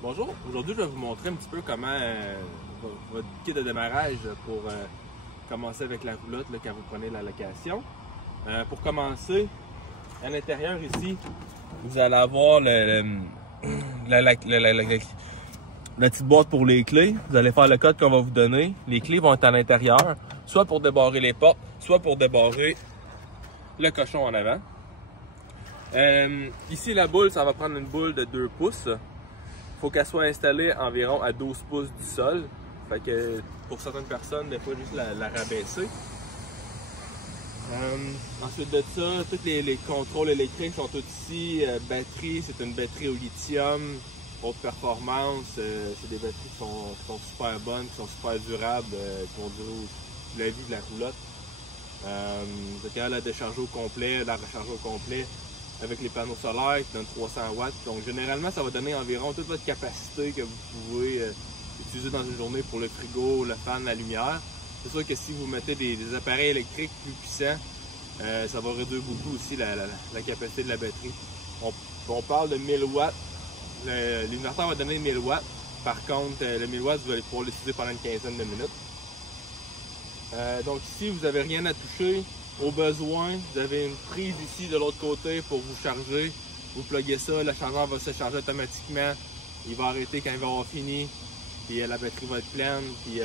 Bonjour, aujourd'hui je vais vous montrer un petit peu comment votre kit de démarrage pour commencer avec la roulotte là, quand vous prenez la location. Pour commencer, à l'intérieur ici, vous allez avoir la petite boîte pour les clés. Vous allez faire le code qu'on va vous donner. Les clés vont être à l'intérieur, soit pour débarrer les portes, soit pour débarrer le cochon en avant. Ici la boule, ça va prendre une boule de 2 pouces. Il faut qu'elle soit installée environ à 12 pouces du sol. Fait que pour certaines personnes, des fois juste la rabaisser. Ensuite de ça, tous les contrôles électriques sont tous ici. Batterie, c'est une batterie au lithium, haute performance. C'est des batteries qui sont super bonnes, qui sont super durables, qui vont durer la vie de la roulotte. Vous êtes capable de la décharger au complet, de la recharger au complet. Avec les panneaux solaires qui donnent 300 watts. Donc généralement, ça va donner environ toute votre capacité que vous pouvez utiliser dans une journée pour le frigo, le fan, la lumière. C'est sûr que si vous mettez des appareils électriques plus puissants, ça va réduire beaucoup aussi la capacité de la batterie. On parle de 1000 watts. L'inverteur va donner 1000 watts. Par contre, le 1000 watts, vous allez pouvoir l'utiliser pendant une quinzaine de minutes. Donc ici, vous n'avez rien à toucher. Au besoin, vous avez une prise ici de l'autre côté pour vous charger. Vous pluguez ça, le chargeur va se charger automatiquement. Il va arrêter quand il va avoir fini. Puis la batterie va être pleine. Puis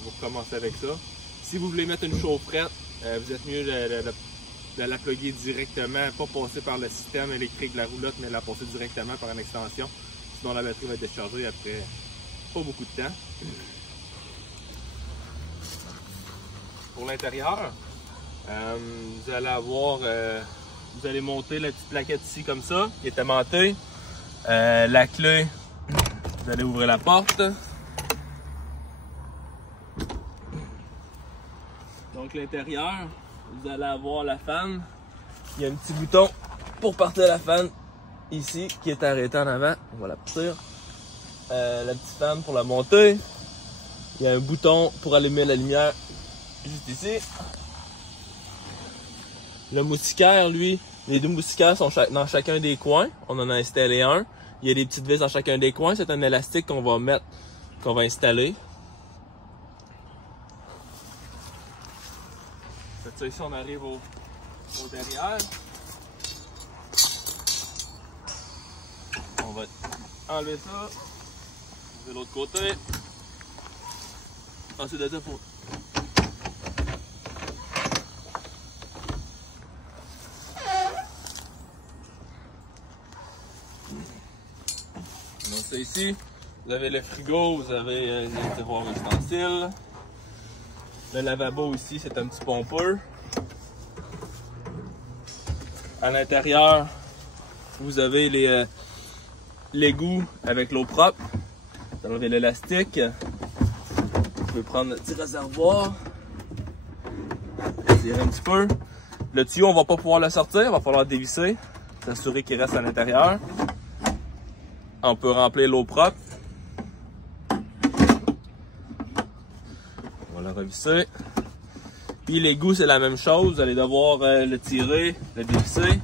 vous recommencez avec ça. Si vous voulez mettre une chaufferette, vous êtes mieux de la plugger directement, pas passer par le système électrique de la roulotte, mais la passer directement par une extension. Sinon la batterie va être déchargée après pas beaucoup de temps. Pour l'intérieur, vous allez avoir, vous allez monter la petite plaquette ici comme ça, qui est aimantée. La clé, vous allez ouvrir la porte. Donc l'intérieur, vous allez avoir la fan. Il y a un petit bouton pour partir la fan ici, qui est arrêté en avant. On va la partir. La petite fan pour la monter. Il y a un bouton pour allumer la lumière juste ici. Le moustiquaire, lui, les deux moustiquaires sont dans chacun des coins. On en a installé un. Il y a des petites vis dans chacun des coins. C'est un élastique qu'on va mettre, qu'on va installer. Fait ça ici, on arrive au derrière. On va enlever ça de l'autre côté. Ensuite de ça, pour donc ça ici, vous avez le frigo, vous avez les tiroirs ustensiles. Le lavabo ici, c'est un petit pompeur. À l'intérieur, vous avez l'égout avec l'eau propre. Vous enlevez l'élastique. Vous pouvez prendre le petit réservoir. Tirer un petit peu. Le tuyau, on va pas pouvoir le sortir, il va falloir dévisser. S'assurer qu'il reste à l'intérieur. On peut remplir l'eau propre. On va le revisser. Puis l'égout, c'est la même chose. Vous allez devoir le tirer, le dévisser.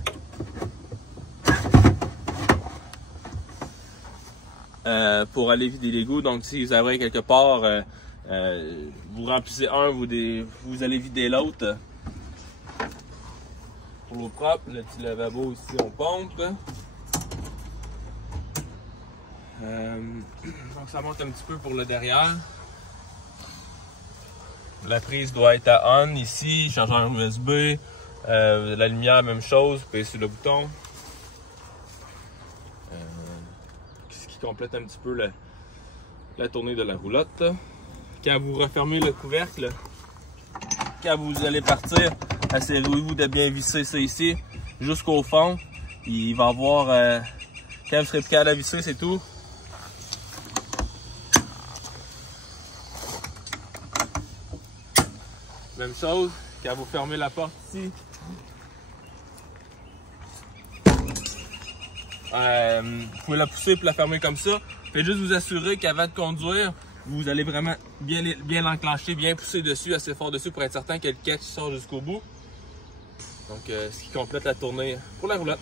Pour aller vider l'égout. Donc si vous avez quelque part, vous remplissez un, vous allez vider l'autre. Pour l'eau propre, le petit lavabo ici, on pompe. Donc ça monte un petit peu pour le derrière. La prise doit être à on ici, chargeur USB, la lumière même chose, vous payez sur le bouton. Ce qui complète un petit peu la tournée de la roulotte. Quand vous refermez le couvercle, quand vous allez partir, assurez-vous de bien visser ça ici jusqu'au fond. Il va y avoir, quand vous serez plus capable de visser, c'est tout. Même chose, quand vous fermez la porte ici, vous pouvez la pousser et la fermer comme ça. Faites juste vous assurer qu'avant de conduire, vous allez vraiment bien l'enclencher, bien pousser dessus, assez fort dessus pour être certain que le catch sort jusqu'au bout. Donc, ce qui complète la tournée pour la roulotte.